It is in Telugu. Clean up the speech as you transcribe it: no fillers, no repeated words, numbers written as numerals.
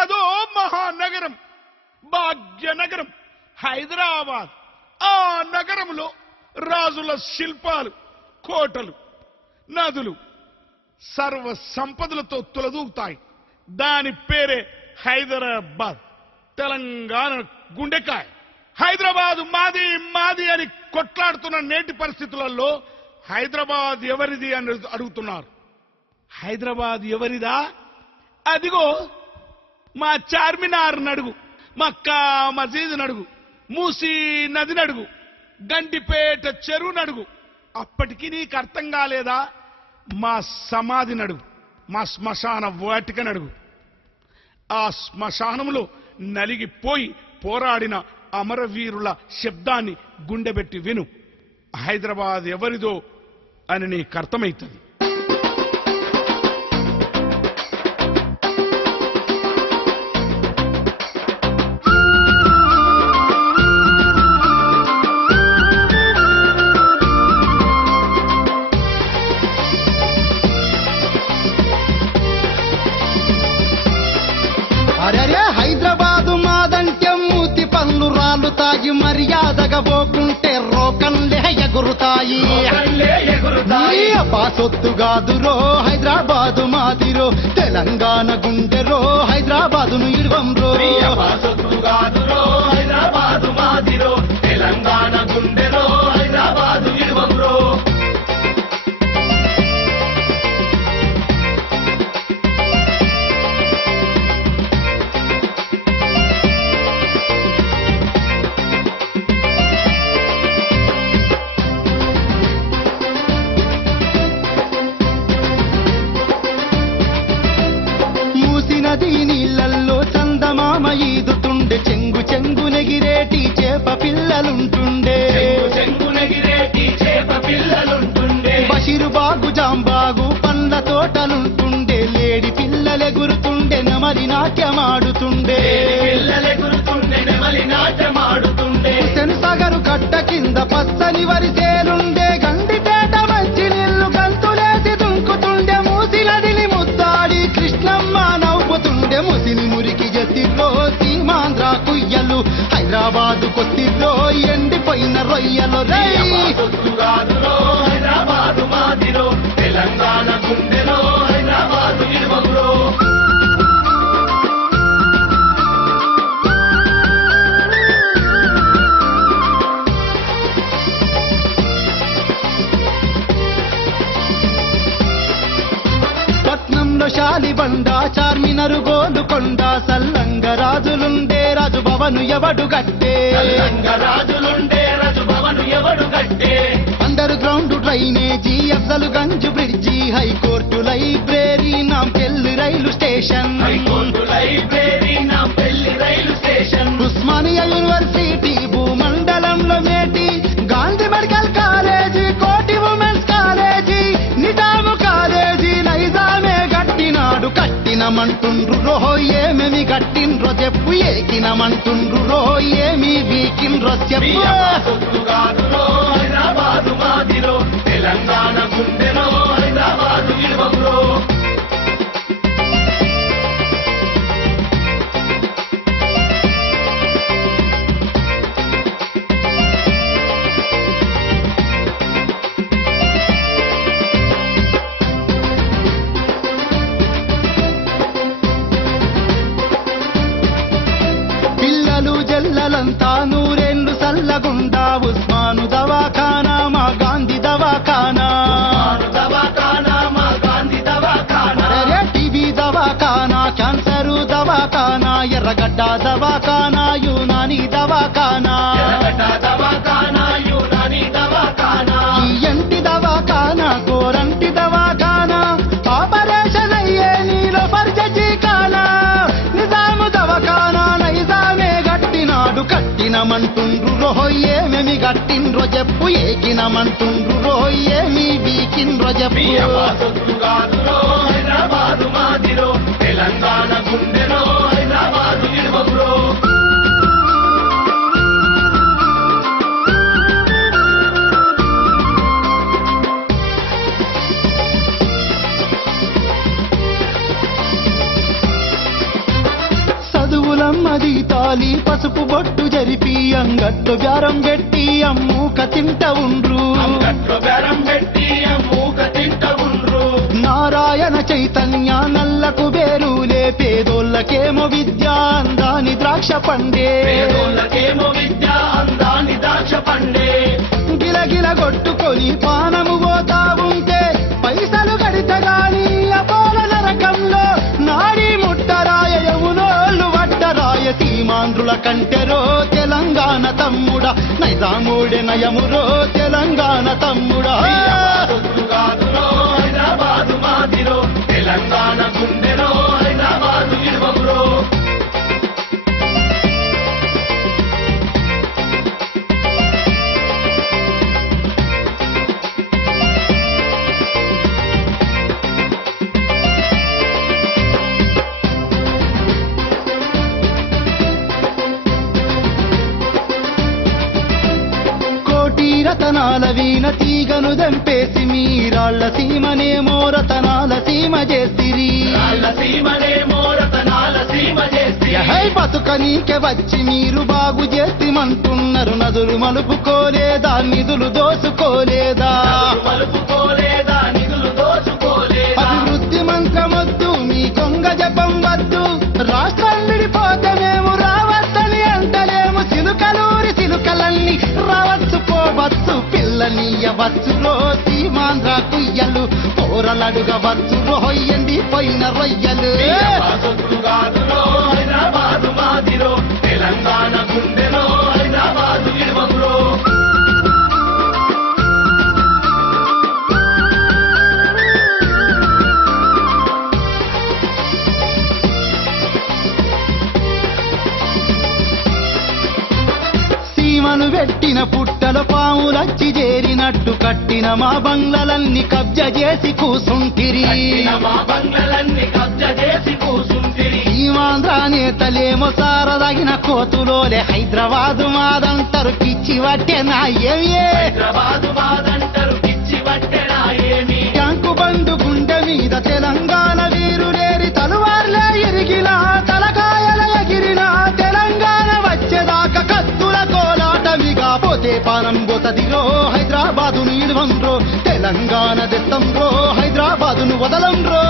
అదో మహానగరం, భాగ్యనగరం హైదరాబాద్. ఆ నగరంలో రాజుల శిల్పాలు, కోటలు, నదులు, సర్వ సంపదలతో తులదూగుతాయి. దాని పేరే హైదరాబాద్, తెలంగాణ గుండెకాయ. హైదరాబాద్ మాది మాది అని కొట్లాడుతున్న నేటి పరిస్థితులలో హైదరాబాద్ ఎవరిది అని అడుగుతున్నారు. హైదరాబాద్ ఎవరిదా? అదిగో మా చార్మినార్ నడుగు, మక్కా మసీదు నడుగు, మూసీ నది నడుగు, గండిపేట చెరువు నడుగు. అప్పటికి నీకు అర్థం కాలేదా? మా సమాధి నడుగు, మా శ్మశాన వాటిక నడుగు. ఆ శ్మశానంలో నలిగిపోయి పోరాడిన అమరవీరుల శబ్దాన్ని గుండెబెట్టి విను. హైదరాబాద్ ఎవరిదో అని నీకు అర్థమవుతుంది. అరే హైదరాబాదు మాదంటే మూతి పళ్ళు రాలుతాయి, మర్యాదగా పోకుంటే రోకన్లే ఎగురుతాయి. సొత్తు కాదురో హైదరాబాదు మాదిరో, తెలంగాణ గుండెరో హైదరాబాదును ఇడవంరో. సొత్తు కాదురో హైదరాబాదు మాదిరో, తెలంగాణ గుండెరో హైదరాబాదు ఇడవంరో. నది నీళ్ళల్లో చందమామ ఈదుతుండే, చెంగు చెంగునెగిరేటి చేప పిల్లలుంటుండే. బషీరు బాగు జాంబాగు పండ్ల తోటలుంటుండే, లేడి పిల్లలెగురుతుండే, నెమలి నాట్యమాడుతుండే. సెన్సగరు కట్ట కింద పచ్చని వరిసేలుండే, గండిపేట మంచి నీళ్లు గంతులేసి దుంకుతుండే. మూసి నదిని ముద్దాడి కృష్ణమ్మ నవ్వుతుండే, ముసిని మురికి జతిలో సీమాంధ్ర కుయ్యలు, హైదరాబాదు కొత్తిలో ఎండిపోయిన రొయ్యలు. హైదరాబాదు మాదిరో, తెలంగాణ గుండెలో హైదరాబాదు ఇడవంరో. పట్నంలో శాలిబండ, చార్మినరు గోలుకొండ, సల్లంగ రాజులుండే రాజు భవను ఎవడు గట్టే. Under ground drainage, Afzal Gunj bridge, high court library, Nampally rail station, Osmania university, భూమండలంలో మేటి, Gandhi medical college, Koti women's college, Nizam college, నైజామే గట్టినాడు. కట్టినమంటుండ్రు రోహో ఏమేమి గట్టిండ్రో చెప్పు, ఏకినమంటుండ్రు రోహో ఏమి వీకిండ్రో చెప్పు. హైదరాబాదు మాదిరో, తెలంగాణ గుండెలో హైదరాబాదు ఇడవంరో. పిల్లలు జల్లలంతా నూరేళ్లు సల్లగుండా, ఉస్మాను దవాఖానా మా గాంధీ దవాఖానా, టీబీ దవాఖానా, క్యాన్సరు దవాఖానా, ఎర్రగడ్డ దవాఖానా, యూనాని దవాఖానా, ఎంటి దవాఖానా, గోరంటి దవాఖానా, ఆపరేషన్ అయ్యే నీలో పరిచీ కానా, నిజాము దవాఖానా, నైజామే గట్టినాడు. కట్టినమంటుండ్రు రోహో ఏమేమి గట్టిండ్రో చెప్పు, ఏకినమంటుండ్రు రోహో ఏమి వీకిండ్రో చెప్పు. హైదరాబాదు మాదిరో, తెలంగాణ గుండెలో హైదరాబాదు ఇడవంరో. బతుకమ్మది తాలి పసుపు బొట్టు జరిపి అంగట్లో బేరం పెట్టి అమ్మూక తింట ఉండ్రు అంగట్లో బేరం పెట్టి అమ్మూక తింట ఉండ్రు నారాయణ చైతన్య నల్లకు బేరులే పేదోళ్ళకేమో విద్య అందాని ద్రాక్ష పండే పేదోళ్ళకేమో విద్య అందాని ద్రాక్ష పండే గిలగిల కొట్టుకొని పానము పోతా ఉంటే పైసలు గడితగాని అపోల నరకంలో నాడి ముట్టరాయ యమునోళ్ళు వడ్డరాయ సీమాంధ్రుల కంటెరో తెలంగాణ తమ్ముడా నైజాముడే నయమురో తెలంగాణ తమ్ముడా కాదురో హైదరాబాదు మాదిరో తెలంగాణ గుండెరో హైదరాబాదు ఇడువగురో రతనాల వీణ తీగను దంపేసి మీరాళ్ల సీమనేమో రతనాల సీమ చేసిరి బతుకనీకే వచ్చి మీరు బాగు చేసిమంటున్నారు నదులు మలుపుకోలేదా నిధులు దోసుకోలేదా అభివృద్ధి మంత్రమొద్దు మీ కొంగ జపం వద్దు రాష్ట్రం విడిపోతే మేము రావద్దని అంటలేము సిలుకలూరి సిలుకలన్నీ రావచ్చు పోవచ్చు పిల్లనీయవచ్చు రో సీమాంధ్ర కుయ్యలు పోరలడుగవచ్చు రొయ్యండి పోయిన రొయ్యలు హైదరాబాదు మాదిరో తెలంగాణ గుండెలో హైదరాబాదు ఇడువగురో సీమను పెట్టిన పుట్టల పాములచ్చి చేరినట్టు కట్టిన మా బంగ్లలన్నీ కబ్జా చేసి కూసుంటిరి సీమాంధ్ర నేతలేమో సారదగిన కోతులోలే హైదరాబాదు మాదంటారు పిచ్చి వట్టెనా ట్యాంకు బండు గుండె మీద తెలంగాణ వీరులేరి తలువార్లే ఎరిగినా తలకాయల ఎగిరినా తెలంగాణ వచ్చేదాకా కత్తుల కోలాటమిగా పోతే పానం పోతదిరో హైదరాబాదును ఇడువండ్రో తెలంగాణ దెత్తంరో హైదరాబాదును వదలండ్రో